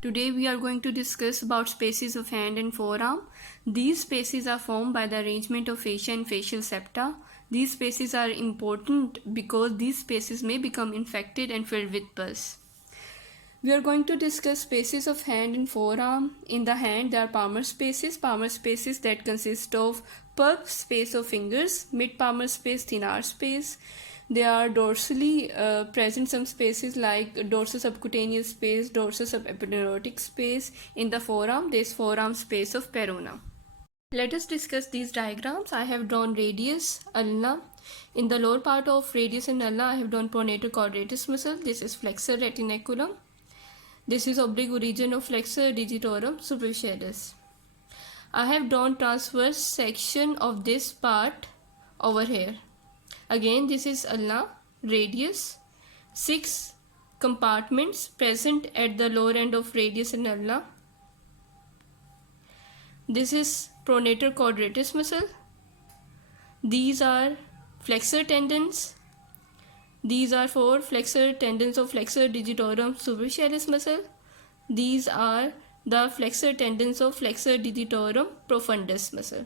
Today we are going to discuss about spaces of hand and forearm. These spaces are formed by the arrangement of fascia and facial septa. These spaces are important because these spaces may become infected and filled with pus. We are going to discuss spaces of hand and forearm. In the hand, there are palmar spaces that consist of pulp space of fingers, mid-palmar space, thenar space. There are dorsally present some spaces like dorsosubcutaneous space, dorsosubepineurotic space. In the forearm, there is forearm space of Perona. Let us discuss these diagrams. I have drawn radius, ulna. In the lower part of radius and ulna, I have drawn pronator quadratus muscle. This is flexor retinaculum. This is oblique origin of flexor digitorum superficialis. I have drawn transverse section of this part over here. Again, this is ulna, radius, 6 compartments present at the lower end of radius and ulna. This is pronator quadratus muscle. These are flexor tendons. These are 4 flexor tendons of flexor digitorum superficialis muscle. These are the flexor tendons of flexor digitorum profundus muscle.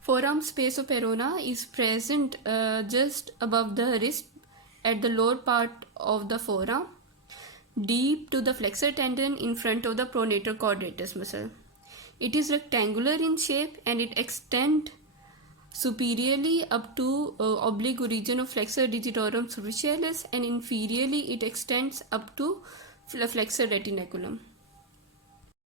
Forearm space of Perona is present just above the wrist at the lower part of the forearm, deep to the flexor tendon in front of the pronator quadratus muscle. It is rectangular in shape and it extends superiorly up to oblique origin of flexor digitorum superficialis, and inferiorly it extends up to flexor retinaculum.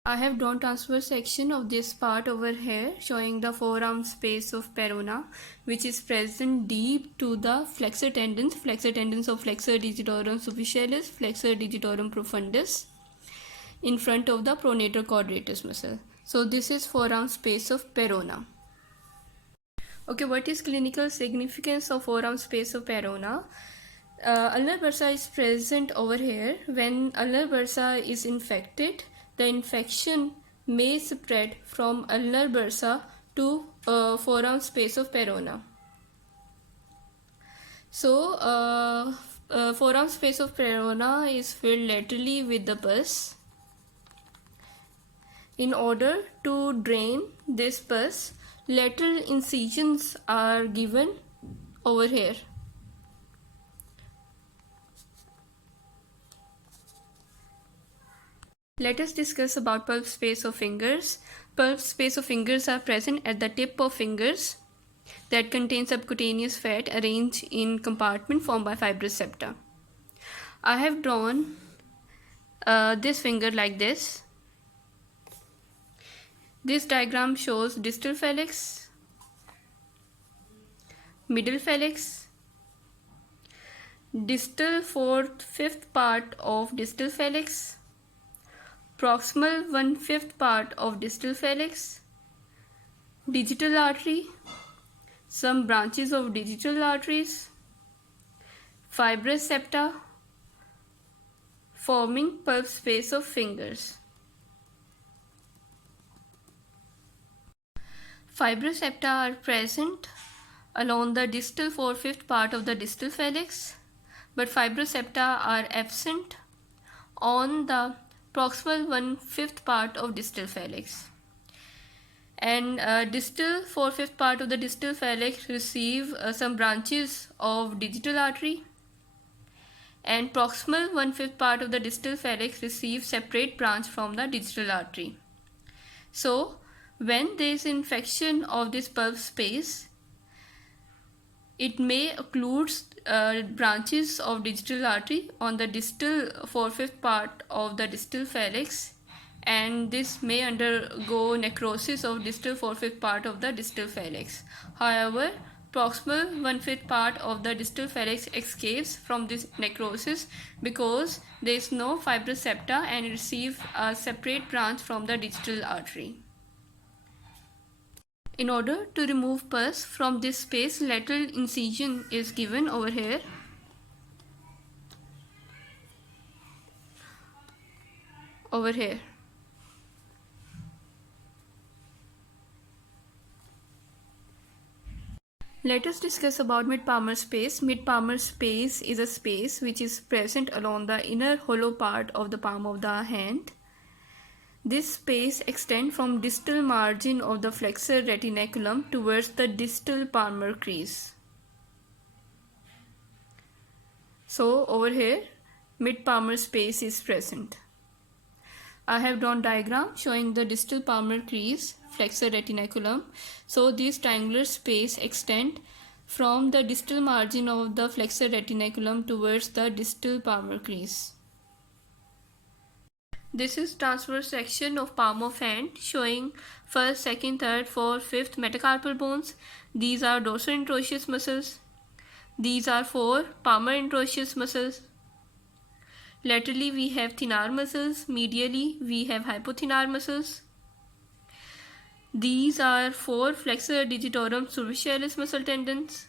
I have drawn transverse section of this part over here showing the forearm space of Perona, which is present deep to the flexor tendons of flexor digitorum superficialis, flexor digitorum profundus in front of the pronator quadratus muscle. So this is forearm space of Perona. Okay, what is clinical significance of forearm space of Perona? Ulnar bursa is present over here. When ulnar bursa is infected, the infection may spread from ulnar bursa to forearm space of Perona. So, forearm space of Perona is filled laterally with the pus. In order to drain this pus, lateral incisions are given over here. Let us discuss about pulp space of fingers. Pulp space of fingers are present at the tip of fingers that contain subcutaneous fat arranged in compartment formed by fibrous septa. I have drawn this finger like this. This diagram shows distal phalanx, middle phalanx, distal 4/5 part of distal phalanx, proximal 1/5 part of distal phalanx, digital artery, some branches of digital arteries, fibrous septa forming pulp space of fingers. Fibrous septa are present along the distal 4/5 part of the distal phalanx, but fibrous septa are absent on the proximal 1/5 part of distal phalanx. And distal 4/5 part of the distal phalanx receive some branches of digital artery, and proximal 1/5 part of the distal phalanx receive separate branch from the digital artery. So when there is infection of this pulp space, it may occlude branches of digital artery on the distal 4/5 part of the distal phalanx, and this may undergo necrosis of distal 4/5 part of the distal phalanx. However, proximal 1/5 part of the distal phalanx escapes from this necrosis because there is no fibrous septa and receives a separate branch from the digital artery. In order to remove pus from this space, lateral incision is given over here. Over here. Let us discuss about mid-palmar space. Mid-palmar space is a space which is present along the inner hollow part of the palm of the hand. This space extends from distal margin of the flexor retinaculum towards the distal palmar crease. So over here, mid-palmar space is present. I have drawn diagram showing the distal palmar crease, flexor retinaculum. So this triangular space extends from the distal margin of the flexor retinaculum towards the distal palmar crease. This is transverse section of palm of hand showing first, second, third, fourth, fifth metacarpal bones. These are dorsointroitius muscles. These are 4 palmar introitius muscles. Laterally we have thenar muscles. Medially we have hypothenar muscles. These are 4 flexor digitorum superficialis muscle tendons.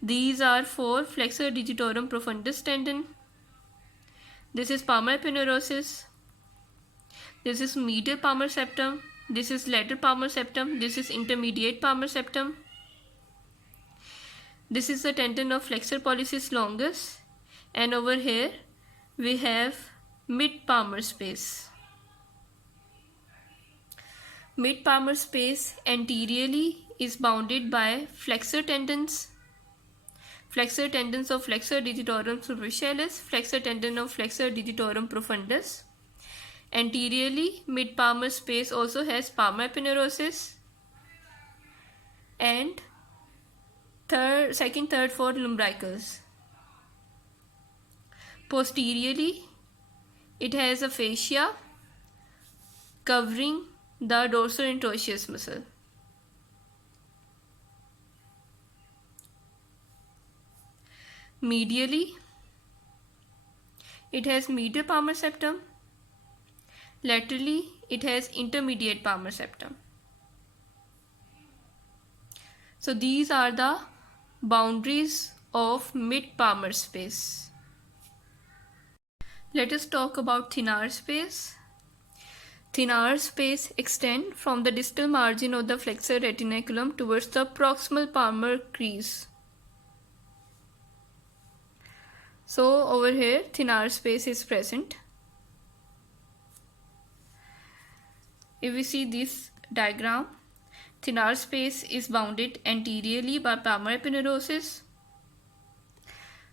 These are 4 flexor digitorum profundus tendon. This is palmar aponeurosis. This is medial palmar septum. This is lateral palmar septum. This is intermediate palmar septum. This is the tendon of flexor pollicis longus, and over here we have mid-palmar space. Mid-palmar space anteriorly is bounded by flexor tendons of flexor digitorum superficialis, flexor tendon of flexor digitorum profundus. Anteriorly, mid-palmar space also has palmar aponeurosis and second, third, fourth lumbricals. Posteriorly, it has a fascia covering the dorsointroitius muscle. Medially, it has medial palmar septum. Laterally, it has intermediate palmar septum. So these are the boundaries of mid-palmar space. Let us talk about thenar space. Thenar space extends from the distal margin of the flexor retinaculum towards the proximal palmar crease. So over here, thenar space is present. If we see this diagram, thenar space is bounded anteriorly by palmar aponeurosis,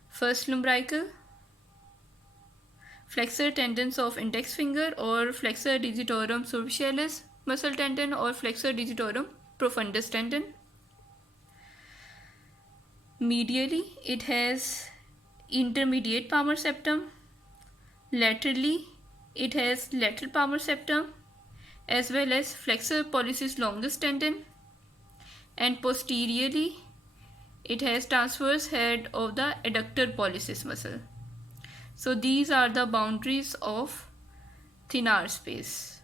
first lumbrical, flexor tendons of index finger or flexor digitorum superficialis muscle tendon or flexor digitorum profundus tendon. Medially, it has intermediate palmar septum. Laterally, it has lateral palmar septum as well as flexor pollicis longus tendon, and posteriorly it has transverse head of the adductor pollicis muscle. So these are the boundaries of thenar space.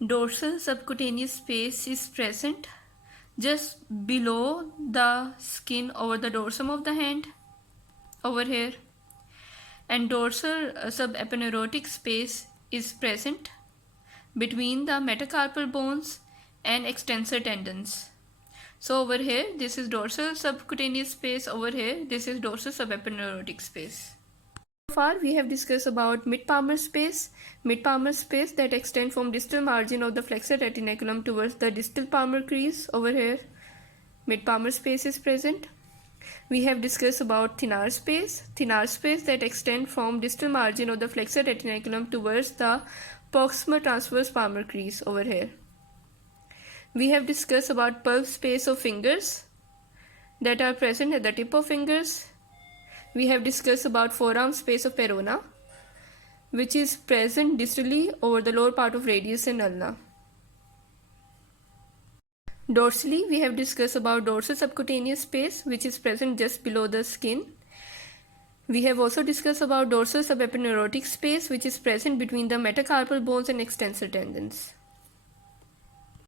Dorsal subcutaneous space is present just below the skin over the dorsum of the hand over here, and dorsal subaponeurotic space is present between the metacarpal bones and extensor tendons. So over here this is dorsal subcutaneous space, over here this is dorsal subaponeurotic space. So far we have discussed about mid-palmar space that extend from distal margin of the flexor retinaculum towards the distal palmar crease. Over here mid-palmar space is present. We have discussed about thenar space that extend from distal margin of the flexor retinaculum towards the proximal transverse palmar crease over here. We have discussed about pulse space of fingers that are present at the tip of fingers. We have discussed about forearm space of Perona, which is present distally over the lower part of radius and ulna. Dorsally, we have discussed about dorsal subcutaneous space, which is present just below the skin. We have also discussed about dorsal subaponeurotic space, which is present between the metacarpal bones and extensor tendons.